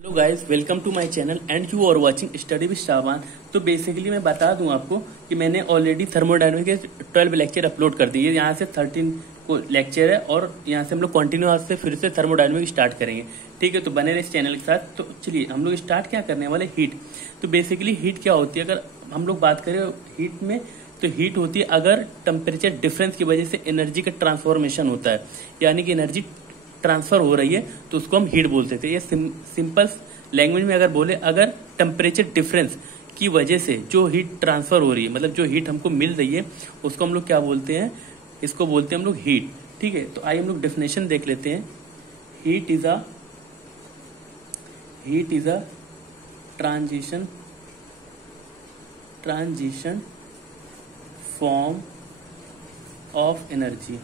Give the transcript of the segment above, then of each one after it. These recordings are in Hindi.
Hello guys, welcome to my channel and you are watching study with Shaban. तो बेसिकली मैं बता दूं आपको कि मैंने ऑलरेडी थर्मोडायनामिक्स के 12 लेक्चर अपलोड कर दिए। यहाँ से 13 को लेक्चर है और यहाँ से हम लोग कंटिन्यू आज से फिर से थर्मोडायनामिक्स स्टार्ट करेंगे। ठीक है, तो बने रहे इस चैनल के साथ। तो चलिए हम लोग स्टार्ट क्या करने वाले, हीट। तो बेसिकली हीट क्या होती है, अगर हम लोग बात करें हीट में, तो हीट होती है अगर टेम्परेचर डिफरेंस की वजह से एनर्जी का ट्रांसफॉर्मेशन होता है, यानी कि एनर्जी ट्रांसफर हो रही है, तो उसको हम हीट बोलते थे। ये सिंपल लैंग्वेज में अगर बोले, अगर टेम्परेचर डिफरेंस की वजह से जो हीट ट्रांसफर हो रही है, मतलब जो हीट हमको मिल रही है, उसको हम लोग क्या बोलते हैं, इसको बोलते हैं हम लोग हीट। ठीक है, तो आइए हम लोग डेफिनेशन देख लेते हैं। Heat is a transition form of energy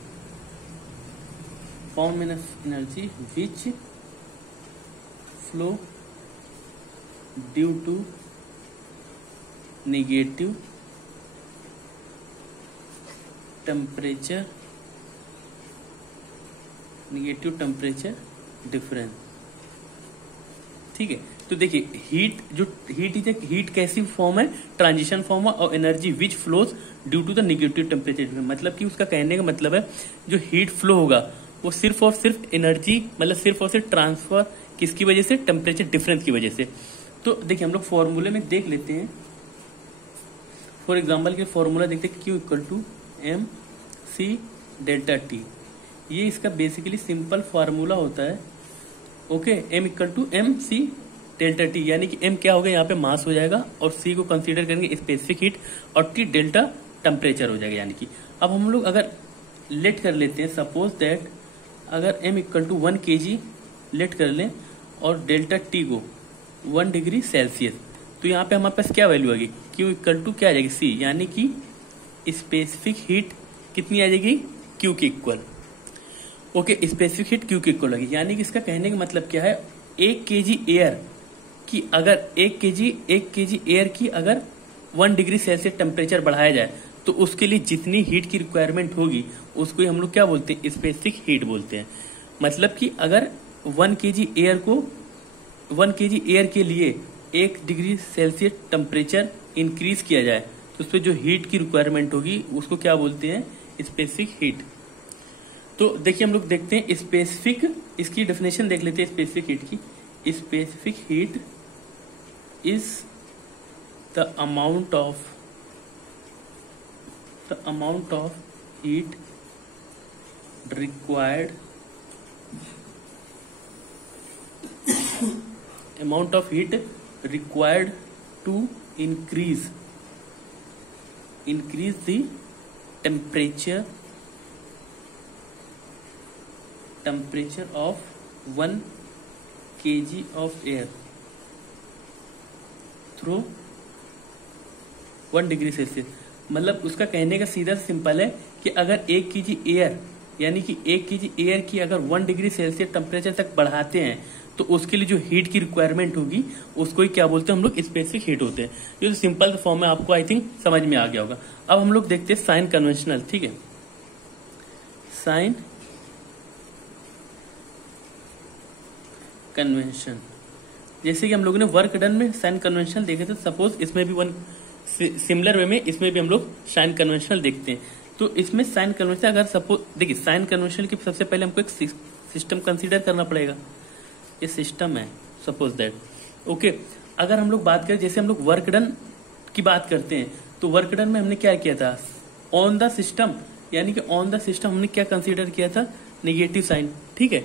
which flow due to negative temperature difference। ठीक है, तो देखिए हीट कैसी फॉर्म है, ट्रांजिशन फॉर्म है और energy which flows due to the negative temperature. मतलब कि उसका कहने का मतलब है जो हीट फ्लो होगा वो सिर्फ और सिर्फ एनर्जी, मतलब सिर्फ और सिर्फ ट्रांसफर किसकी वजह से, टेम्परेचर डिफरेंस की वजह से। तो देखिए हम लोग फॉर्मूले में देख लेते हैं। फॉर एग्जांपल के फॉर्मूला देखते हैं, Q equal to M C delta T. ये इसका बेसिकली सिंपल फार्मूला होता है। Okay, M equal to M C delta T, यानी कि M क्या होगा, यहाँ पे मास हो जाएगा और C को कंसीडर करेंगे स्पेसिफिक हीट और T डेल्टा टेम्परेचर हो जाएगा। यानी कि अब हम लोग अगर लेट कर लेते हैं, सपोज दैट अगर M equal to 1 kg let कर लें और डेल्टा T को 1 डिग्री सेल्सियस, तो यहाँ पे हमारे पास क्या वैल्यू आएगी, Q इक्वल टू क्या आ जाएगी, C, यानी कि स्पेसिफिक हीट कितनी आ जाएगी, Q के equal. Okay, specific heat Q के इक्वल आएगी। यानी कि इसका कहने का मतलब क्या है, 1 kg एयर की अगर 1 kg एयर की अगर 1 डिग्री सेल्सियस टेम्परेचर बढ़ाया जाए, तो उसके लिए जितनी हीट की रिक्वायरमेंट होगी उसको हम लोग क्या बोलते हैं, स्पेसिफिक हीट बोलते हैं। मतलब कि अगर 1 kg एयर के लिए 1 डिग्री सेल्सियस टेम्परेचर इंक्रीज किया जाए, तो उस पर जो हीट की रिक्वायरमेंट होगी उसको क्या बोलते हैं, स्पेसिफिक हीट। तो देखिए हम लोग देखते हैं स्पेसिफिक, इसकी डेफिनेशन देख लेते हैं स्पेसिफिक हीट की। Specific heat is the amount of heat required to increase the temperature of 1 kg of air through 1 degree Celsius. मतलब उसका कहने का सीधा सिंपल है कि अगर 1 kg एयर, यानी कि 1 kg एयर की अगर 1 डिग्री सेल्सियस टेम्परेचर तक बढ़ाते हैं, तो उसके लिए जो हीट की रिक्वायरमेंट होगी उसको ही क्या बोलते हैं हम लोग, स्पेसिफिक हीट होते हैं। ये तो सिंपल फॉर्म में आपको आई थिंक समझ में आ गया होगा। अब हम लोग देखते हैं साइन कन्वेंशनल। ठीक है, साइन कन्वेंशन, जैसे कि हम लोगों ने वर्क डन में साइन कन्वेंशनल देखे थे, सपोज इसमें भी सिमिलर वे में इसमें भी हम लोग साइन कन्वेंशनल देखते हैं। तो इसमें साइन कन्वेंशन अगर सपोज देखिए, साइन कन्वेंशनल की सबसे पहले हमको एक सिस्टम कंसीडर करना पड़ेगा। ये सिस्टम है, सपोज दैट। ओके, अगर हम लोग बात करें, जैसे हम लोग वर्क डन की बात करते हैं, तो वर्क डन में हमने क्या किया था, ऑन द सिस्टम, यानी कि ऑन द सिस्टम हमने क्या कंसीडर किया था, नेगेटिव साइन। ठीक है,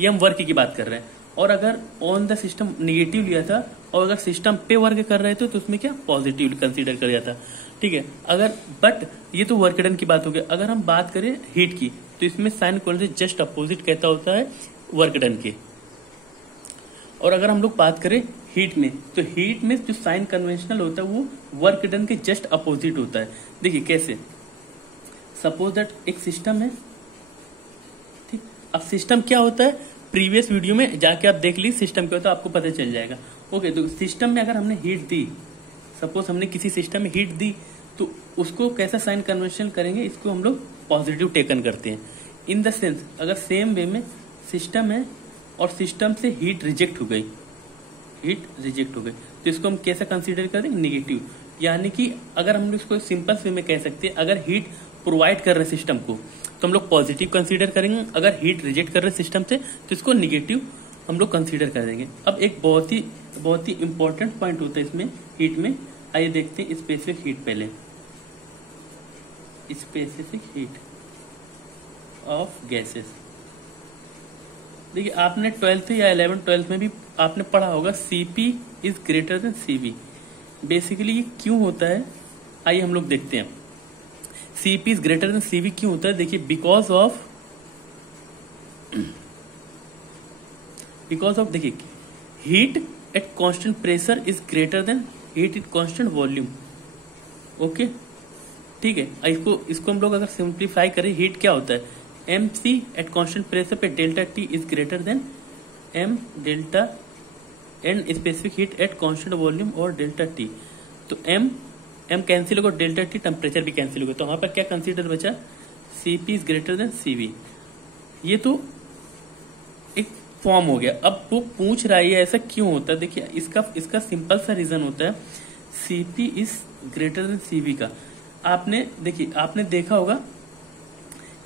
ये हम वर्क की बात कर रहे हैं। और अगर ऑन द सिस्टम नेगेटिव लिया था और अगर सिस्टम पे वर्क कर रहे थे तो उसमें क्या पॉजिटिव कंसीडर कर जाता। ठीक है, अगर बट ये तो वर्क डन की बात हो गई। अगर हम बात करें हीट की, तो इसमें साइन कौन से जस्ट अपोजिट कहता होता है वर्क डन के। और अगर हम लोग बात करें हीट में, तो हीट में जो साइन कन्वेंशनल होता है वो वर्क डन के जस्ट अपोजिट होता है। देखिए कैसे, सपोज दैट एक सिस्टम है। ठीक, अब सिस्टम क्या होता है, प्रीवियस वीडियो में जाके आप देख ली सिस्टम क्या होता है, आपको पता चल जाएगा। ओके, तो सिस्टम में अगर हमने हीट दी, सपोज हमने किसी सिस्टम में हीट दी, तो उसको कैसा साइन कन्वेंशन करेंगे, इसको हम लोग पॉजिटिव टेकन करते हैं। इन द सेंस अगर सेम वे में सिस्टम है और सिस्टम से हीट रिजेक्ट हो गई, हीट रिजेक्ट हो गई, तो इसको हम कैसे कंसीडर करें, निगेटिव। यानी कि अगर हम इसको सिंपल वे में कह सकते हैं, अगर हीट प्रोवाइड कर रहे सिस्टम को तो हम लोग पॉजिटिव कंसीडर करेंगे, अगर हीट रिजेक्ट कर रहे सिस्टम से तो इसको निगेटिव हम लोग कंसीडर कर देंगे। अब एक बहुत ही इंपॉर्टेंट पॉइंट होता है इसमें हीट में, आइए देखते हैं स्पेसिफिक हीट। पहले स्पेसिफिक हीट ऑफ गैसेस, देखिए आपने 12th या 11th 12th में भी आपने पढ़ा होगा Cp is greater than Cv। Basically ये क्यों होता है, आइए हम लोग देखते हैं। Cp is greater than Cv क्यों होता है, देखिए बिकॉज ऑफ देखिए heat at constant pressure is greater then heat at constant volume. Okay ठीक है, इसको हम लोग अगर सिंप्लीफाई करें, हीट क्या होता है, mc एट कांस्टेंट प्रेशर पे delta T is greater then m delta and specific heat at constant volume और डेल्टा टी। तो m कैंसिल होगा, डेल्टा टी टेम्परेचर भी कैंसिल होगा, तो वहां पर क्या कंसीडर बचा, Cp is greater than Cv। ये तो एक फॉर्म हो गया। अब वो पूछ रहा है ऐसा क्यों होता है, देखिए इसका सिंपल सा रीजन होता है Cp is greater than Cv का। आपने देखा होगा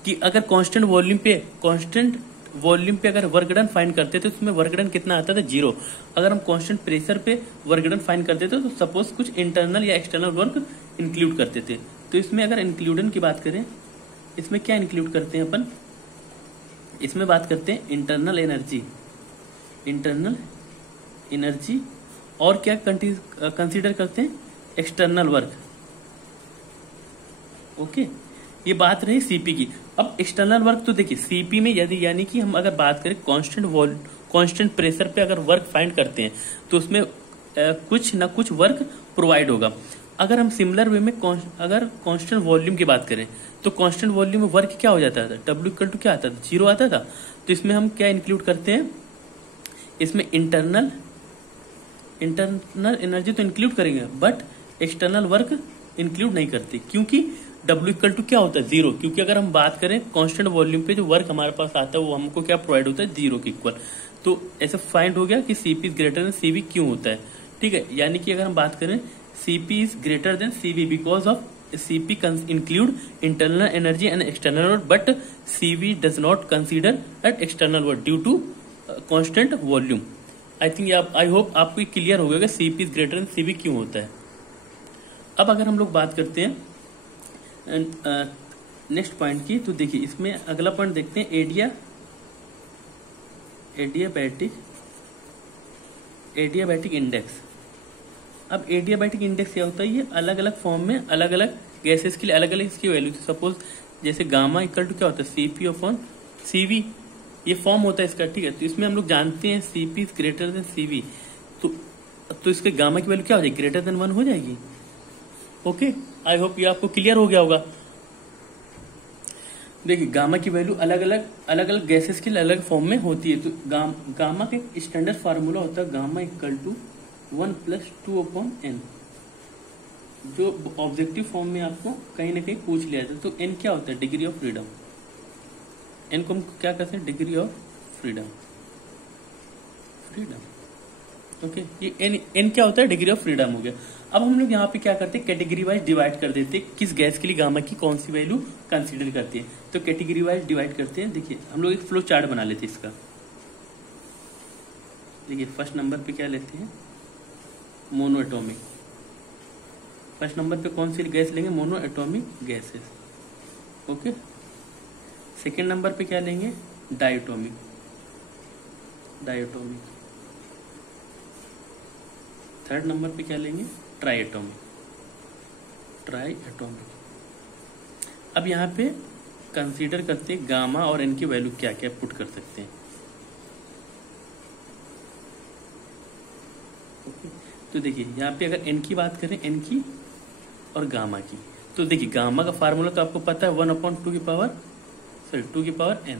कि अगर कांस्टेंट वॉल्यूम पे अगर वर्क डन फाइंड करते थे तो इसमें वर्क डन कितना आता था, 0। अगर हम कांस्टेंट प्रेशर पे वर्क डन फाइंड करते थे तो सपोज कुछ इंटरनल या एक्सटर्नल वर्क इंक्लूड करते थे। तो इसमें अगर इंक्लूडन की बात करें, इसमें क्या इंक्लूड करते हैं अपन, इसमें बात करते हैं इंटरनल एनर्जी और क्या कंसीडर करते हैं, एक्सटर्नल वर्क। ओके ये बात रही सीपी की। अब एक्सटर्नल वर्क तो देखिए सीपी में यदि यानी कि हम अगर बात करें कांस्टेंट प्रेशर पे अगर वर्क फाइंड करते हैं तो उसमें कुछ ना कुछ वर्क प्रोवाइड होगा। अगर हम सिमिलर वे में अगर कांस्टेंट वॉल्यूम की बात करें तो कांस्टेंट वॉल्यूम में वर्क क्या हो जाता था, W इक्वल टू क्या आता था, 0 आता था। तो इसमें हम क्या इंक्लूड करते हैं, इसमें इंटरनल एनर्जी तो इंक्लूड करेंगे बट एक्सटर्नल वर्क इंक्लूड नहीं करते, क्योंकि W इक्वल टू क्या होता है, 0। क्योंकि अगर हम बात करें कांस्टेंट वॉल्यूम पे जो वर्क हमारे पास आता है वो हमको क्या प्रोवाइड होता है, 0 के इक्वल। तो ऐसे फाइंड हो गया कि Cp is greater than Cv क्यों होता है, ठीक है। यानी कि अगर हम बात करें Cp is greater than Cv because of Cp include internal energy and external work but Cv does not consider at external work due to constant volume. I hope आपको क्लियर हो गया Cp is greater than Cv क्यों होता है। अब अगर हम लोग बात करते हैं नेक्स्ट पॉइंट की, तो देखिए इसमें अगला पॉइंट देखते हैं एडियाबैटिक इंडेक्स। अब एडियाबैटिक इंडेक्स क्या होता है, ये अलग अलग फॉर्म में अलग अलग गैसेस के लिए अलग अलग इसकी वैल्यू थी। सपोज जैसे गामा इक्वल टू क्या होता है, Cp अपॉन Cv, ये फॉर्म होता है इसका, ठीक है। तो इसमें हम लोग जानते हैं Cp is greater than Cv, तो इसके गामा की वैल्यू क्या हो जाएगी, ग्रेटर देन 1 हो जाएगी। ओके आई होप ये आपको क्लियर हो गया होगा। देखिए गामा की वैल्यू अलग अलग गैसेस के लिए अलग फॉर्म में होती है। तो गामा का एक स्टैंडर्ड फार्मूला होता है gamma equal to 1 + 2 upon n, जो ऑब्जेक्टिव फॉर्म में आपको कहीं ना कहीं पूछ लिया था। तो n क्या होता है, डिग्री ऑफ फ्रीडम। n को हम क्या कहते हैं, डिग्री ऑफ फ्रीडम। ओके ये n क्या होता है, डिग्री ऑफ फ्रीडम हो गया। अब हम लोग यहाँ पे क्या करते हैं, कैटेगरी वाइज डिवाइड कर देते हैं किस गैस के लिए गामा की कौन सी वैल्यू कंसीडर करते हैं। तो कैटेगरी वाइज डिवाइड करते हैं। देखिए हम लोग एक फ्लो चार्ट बना लेते हैं इसका। देखिए फर्स्ट नंबर पे क्या लेते हैं, मोनो एटॉमिक। फर्स्ट नंबर पे कौन सी गैस लेंगे, mono atomic gases. Okay second number पे क्या लेंगे, डायटोमिक। थर्ड नंबर पे क्या लेंगे, ट्राइएटॉमिक। अब यहाँ पे कंसीडर करते हैं गामा और n की वैल्यू क्या क्या पुट कर सकते हैं। ओके तो देखिए यहाँ पे अगर n की बात करें, n की और गामा की, तो देखिए गामा का फार्मूला तो आपको पता है 1/2 की पावर n,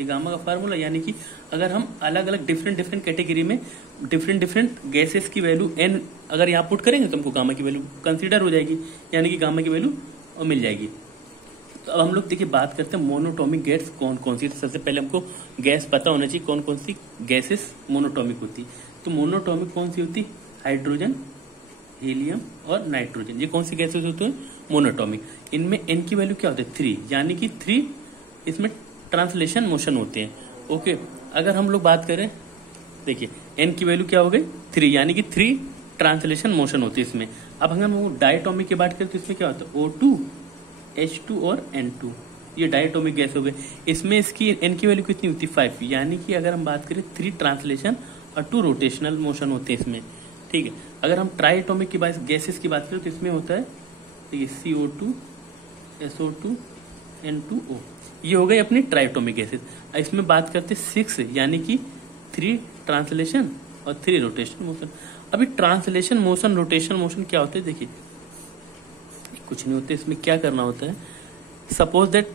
ये गामा का फार्मूला। यानी कि अगर हम अलग अलग डिफरेंट कैटेगरी में डिफरेंट गैसेस की वैल्यू n अगर यहाँ पुट करेंगे तो हमको गामा की वैल्यू कंसीडर हो जाएगी, यानी कि गामा की वैल्यू मिल जाएगी। तो अब हम लोग देखिए बात करते हैं मोनोटॉमिक गैस कौन कौन सी। सबसे पहले हमको गैस पता होना चाहिए कौन कौन सी गैसेस मोनोटॉमिक होती। तो तो मोनोटॉमिक कौन सी होती? हाइड्रोजन, हीलियम और नाइट्रोजन, ये कौन सी गैसेस होते हैं? मोनोटॉमिक। इनमें एन की वैल्यू क्या होती है? 3, यानी कि 3 इसमें ट्रांसलेशन मोशन होते हैं। ओके, अगर हम लोग बात करें, देखिए एन की वैल्यू क्या हो गई? 3, यानी कि 3 ट्रांसलेशन मोशन होती है इसमें। अब अगर हम डायटोमिक की बात करें तो इसमें क्या होता है? O2, H2 और N2, ये डायटोमिक गैस हो गए। इसमें इसकी एन की वैल्यू कितनी होती है? 5, यानी कि अगर हम बात करें 3 ट्रांसलेशन और 2 रोटेशनल मोशन होते हैं इसमें। ठीक है, अगर हम ट्राइटोमिक की बात, गैसेस की बात करें तो इसमें होता है, देखिए CO2, SO2, N2O, ये हो गई अपनी ट्राइटोमिक गैसेस। इसमें बात करते 6, यानी कि 3 ट्रांसलेशन और 3 रोटेशन मोशन। अभी ट्रांसलेशन मोशन, रोटेशन मोशन क्या होते हैं? देखिए कुछ नहीं होते, इसमें क्या करना होता है, सपोज दैट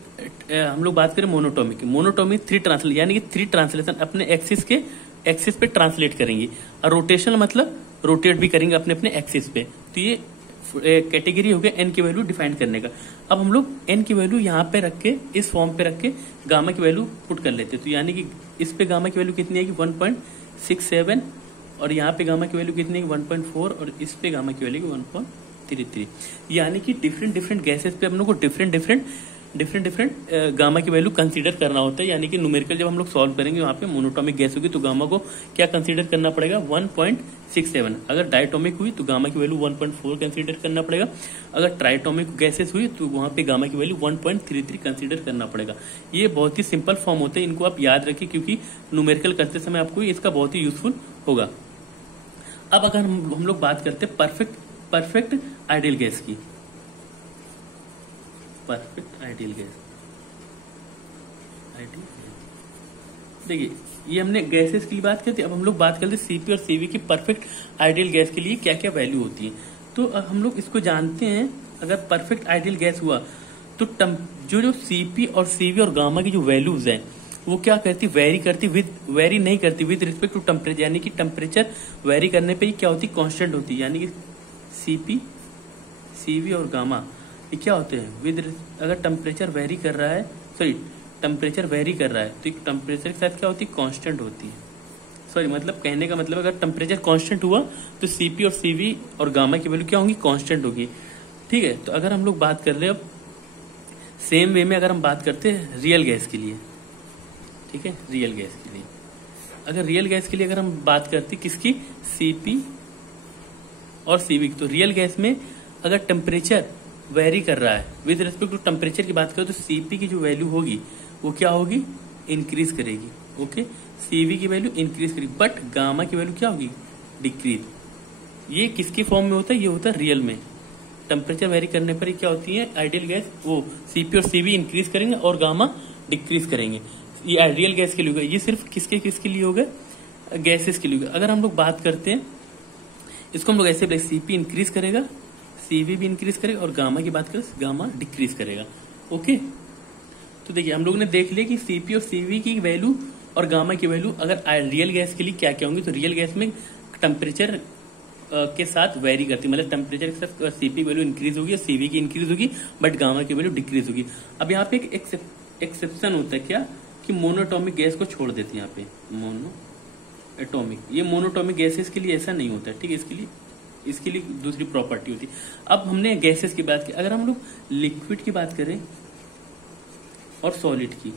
हम लोग बात करें मोनोटॉमिक की। मोनोटॉमिक 3 ट्रांसलेशन, यानी कि 3 ट्रांसलेशन अपने एक्सिस पे ट्रांसलेट करेंगे, और रोटेशन मतलब रोटेट भी करेंगे अपने अपने एक्सिस पे। तो ये कैटेगरी हो गया एन की वैल्यू डिफाइन करने का। अब हम लोग एन की वैल्यू यहाँ पे रख के, इस फॉर्म पे रख के गामा की वैल्यू पुट कर लेते हैं। तो यानी कि इस पे गामा की वैल्यू कितनी आएगी? 1.67, और यहाँ पे गामा की वैल्यू कितनी है? 1.4, और इस पे गामा की वैल्यू 1.33। यानी कि डिफरेंट गैसेस पे हम लोग को डिफरेंट गामा की वैल्यू कंसीडर करना होता है। यानी कि न्यूमेरिकल जब हम लोग सॉल्व करेंगे वहां पे मोनोटॉमिक गैस होगी तो गामा को क्या कंसीडर करना पड़ेगा? 1.67। अगर डायटोमिक हुई तो गामा की वैल्यू 1.4 कंसीडर करना पड़ेगा। अगर ट्राइटोमिक गैसेस हुई तो वहां पे गामा की वैल्यू 1.33 कंसीडर करना पड़ेगा। ये बहुत ही सिंपल फॉर्म होते हैं, इनको आप याद रखिए, क्योंकि न्यूमेरिकल करते समय आपको इसका बहुत ही यूजफुल होगा। अब अगर हम लोग बात करते हैं परफेक्ट आइडियल गैस की, परफेक्ट आइडियल गैस, देखिए ये हमने गैसेस की बात करते। अब हम लोग बात करते सीपी और सीवी की परफेक्ट आइडियल गैस के लिए क्या क्या वैल्यू होती है। तो हम लोग इसको जानते हैं, अगर परफेक्ट आइडियल गैस हुआ तो जो सीपी और सीवी और गामा की जो वैल्यूज है वो क्या करती? वेरी नहीं करती विद रिस्पेक्ट टू टेम्परेचर, यानी कि टेम्परेचर वेरी करने पे ही क्या होती? कांस्टेंट होती है। यानी कि सीपी, सीवी और गामा ये क्या होते हैं? अगर टेम्परेचर वेरी कर रहा है, टेम्परेचर वेरी कर रहा है तो एक टेम्परेचर के साथ क्या होती है? कांस्टेंट होती है। मतलब कहने का मतलब अगर टेम्परेचर कांस्टेंट हुआ तो सीपी और सीवी और गामा की वैल्यू क्या होगी? कांस्टेंट होगी। ठीक है, तो अगर हम लोग बात कर रहे हैं अब सेम वे में, अगर हम बात करते हैं रियल गैस के लिए, ठीक है, रियल गैस के लिए, अगर रियल गैस के लिए अगर हम बात करते किसकी? सीपी और सीवी की। तो रियल गैस में अगर टेम्परेचर वेरी कर रहा है विद रिस्पेक्ट टू टेम्परेचर की बात करें तो सीपी की जो वैल्यू होगी वो क्या होगी? इंक्रीज करेगी। ओके, सीवी की वैल्यू इंक्रीज करेगी, बट गामा की वैल्यू क्या होगी? डिक्रीज। ये किसके फॉर्म में होता है? ये होता है रियल में। टेम्परेचर वेरी करने पर क्या होती है आइडियल गैस? वो सीपी और सीवी इंक्रीज करेंगे और गामा डिक्रीज करेंगे। ये आइडियल गैस के लिए होगा। ये सिर्फ किसके लिए होगा? गैसेस के लिए होगा। अगर हम लोग बात करते हैं इसको हम लोग ऐसे बोले, सीपी इंक्रीज करेगा, सीवी भी इंक्रीज करेगा, और गामा की बात करें गामा डिक्रीज करेगा। ओके, तो देखिए हम लोग ने देख लिया कि सीपी और सीवी की वैल्यू और गामा की वैल्यू अगर रियल गैस के लिए क्या क्या होंगी। तो रियल गैस में टेम्परेचर के साथ वेरी करती है, मतलब टेम्परेचर के साथ सीपी की वैल्यू इंक्रीज होगी और सीवी की इंक्रीज होगी, बट गामा की वैल्यू डिक्रीज होगी। अब यहाँ पे एक एक्सेप्शन होता है क्या? कि मोनोटॉमिक गैस को छोड़ देते हैं यहाँ पे, मोनो एटॉमिक। ये मोनोटॉमिक गैसेस के लिए ऐसा नहीं होता है, ठीक है, इसके लिए दूसरी प्रॉपर्टी होती है। अब हमने गैसेस की बात की, अगर हम लोग लिक्विड की बात करें और सॉलिड की,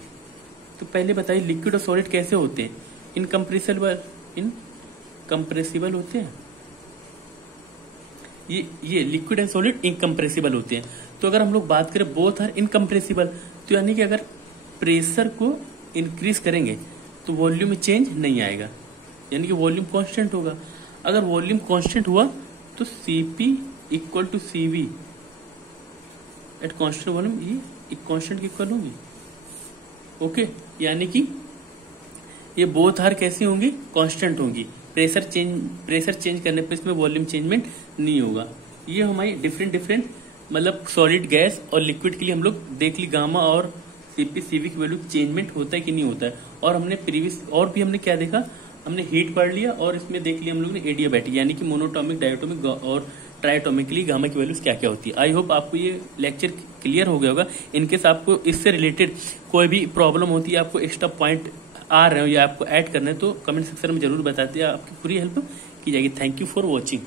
तो पहले बताइए लिक्विड और सॉलिड कैसे होते हैं? इनकम्प्रेसिबल होते हैं। ये लिक्विड एंड सॉलिड इनकम्प्रेसिबल होते हैं। तो अगर हम लोग बात करें बोथ आर इनकम्प्रेसिबल, तो यानी कि अगर प्रेशर को इंक्रीज करेंगे तो वॉल्यूम में चेंज नहीं आएगा, यानी कि वॉल्यूम कांस्टेंट होगा। अगर वॉल्यूम कांस्टेंट हुआ तो Cp equal to Cv at constant volume, ये कांस्टेंट की इक्वल होगी। ओके, यानी कि ये बोथ आर कैसी होंगी? कांस्टेंट होंगी। प्रेशर चेंज करने पर इसमें वॉल्यूम चेंजमेंट नहीं होगा। ये हमारी डिफरेंट मतलब सॉलिड गैस और लिक्विड के लिए हम लोग देख ली गामा और सीपी सीवी की वैल्यू चेंजमेंट होता है कि नहीं होता है। और हमने प्रीवियस और भी हमने क्या देखा? हमने हीट पढ़ लिया और इसमें देख लिया हम लोग ने एडियाबैटिक, यानी कि मोनोटॉमिक, डायटोमिक और ट्राइटोमिक के लिए गामा की वैल्यूज क्या क्या होती है। आई होप आपको ये लेक्चर क्लियर हो गया होगा। इनकेस आपको इससे रिलेटेड कोई भी प्रॉब्लम होती है, आपको एक्स्ट्रा पॉइंट आ रहे हो या आपको ऐड करना है तो कमेंट सेक्शन में जरूर बता दिया, आपकी पूरी हेल्प की जाएगी। Thank you for watching.